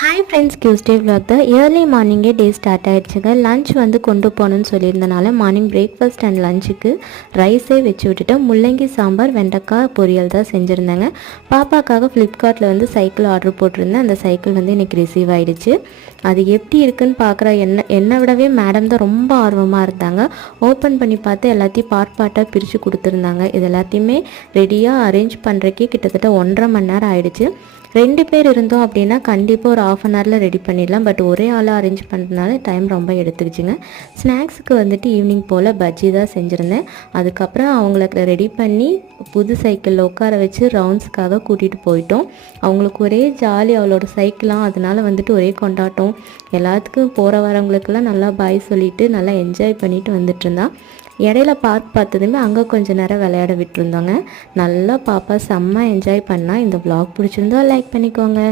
Hi friends, Tuesday vlog தான். Early மார்னிங்கே day start ஆகிடுச்சுங்க. Lunch வந்து கொண்டு போகணுன்னு சொல்லியிருந்தனால மார்னிங் பிரேக்ஃபாஸ்ட் அண்ட் லஞ்சுக்கு ரைஸே வச்சு விட்டுட்டேன். முள்ளங்கி சாம்பார், வெண்டைக்காய் பொரியல் தான் செஞ்சுருந்தேங்க. பாப்பாக்காக ஃப்ளிப்கார்ட்டில் வந்து சைக்கிள் ஆர்டர் போட்டிருந்தேன். அந்த சைக்கிள் வந்து இன்றைக்கி ரிசீவ் ஆகிடுச்சு. அது எப்படி இருக்குன்னு பார்க்குற என்னை விடவே மேடம் தான் ரொம்ப ஆர்வமாக இருந்தாங்க. ஓப்பன் பண்ணி பார்த்து எல்லாத்தையும் பார்ட்டாக பிரித்து கொடுத்துருந்தாங்க. இது எல்லாத்தையுமே ரெடியாக அரேஞ்ச் பண்ணுறக்கே கிட்டத்தட்ட 1.5 மணி நேரம் ஆகிடுச்சு. 2 பேர் இருந்தோம் அப்படின்னா கண்டிப்பாக ஒரு 1/2 hourல ரெடி பண்ணிடலாம். பட் ஒரே ஆளாக அரேஞ்ச் பண்ணுறதுனால டைம் ரொம்ப எடுத்துக்கிச்சுங்க. ஸ்நாக்ஸுக்கு வந்துட்டு ஈவினிங் போல் பஜ்ஜி தான் செஞ்சுருந்தேன். அதுக்கப்புறம் அவங்களுக்கு ரெடி பண்ணி புது சைக்கிளில் உட்கார வச்சு ரவுண்ட்ஸுக்காக கூட்டிகிட்டு போயிட்டோம். அவங்களுக்கு ஒரே ஜாலி, அவளோட சைக்கிளாம், அதனால வந்துட்டு ஒரே கொண்டாட்டம். எல்லாத்துக்கும் போகிற வரவங்களுக்கெல்லாம் நல்லா பாய் சொல்லிவிட்டு நல்லா என்ஜாய் பண்ணிட்டு வந்துட்டு இருந்தா. இடையில பார்க் பார்த்ததுமே அங்கே கொஞ்சம் நேரம் விளையாட விட்டுருந்தோங்க. நல்லா பாப்பா செம்ம என்ஜாய் பண்ணால். இந்த vlog பிடிச்சிருந்தா லைக் பண்ணிக்கோங்க.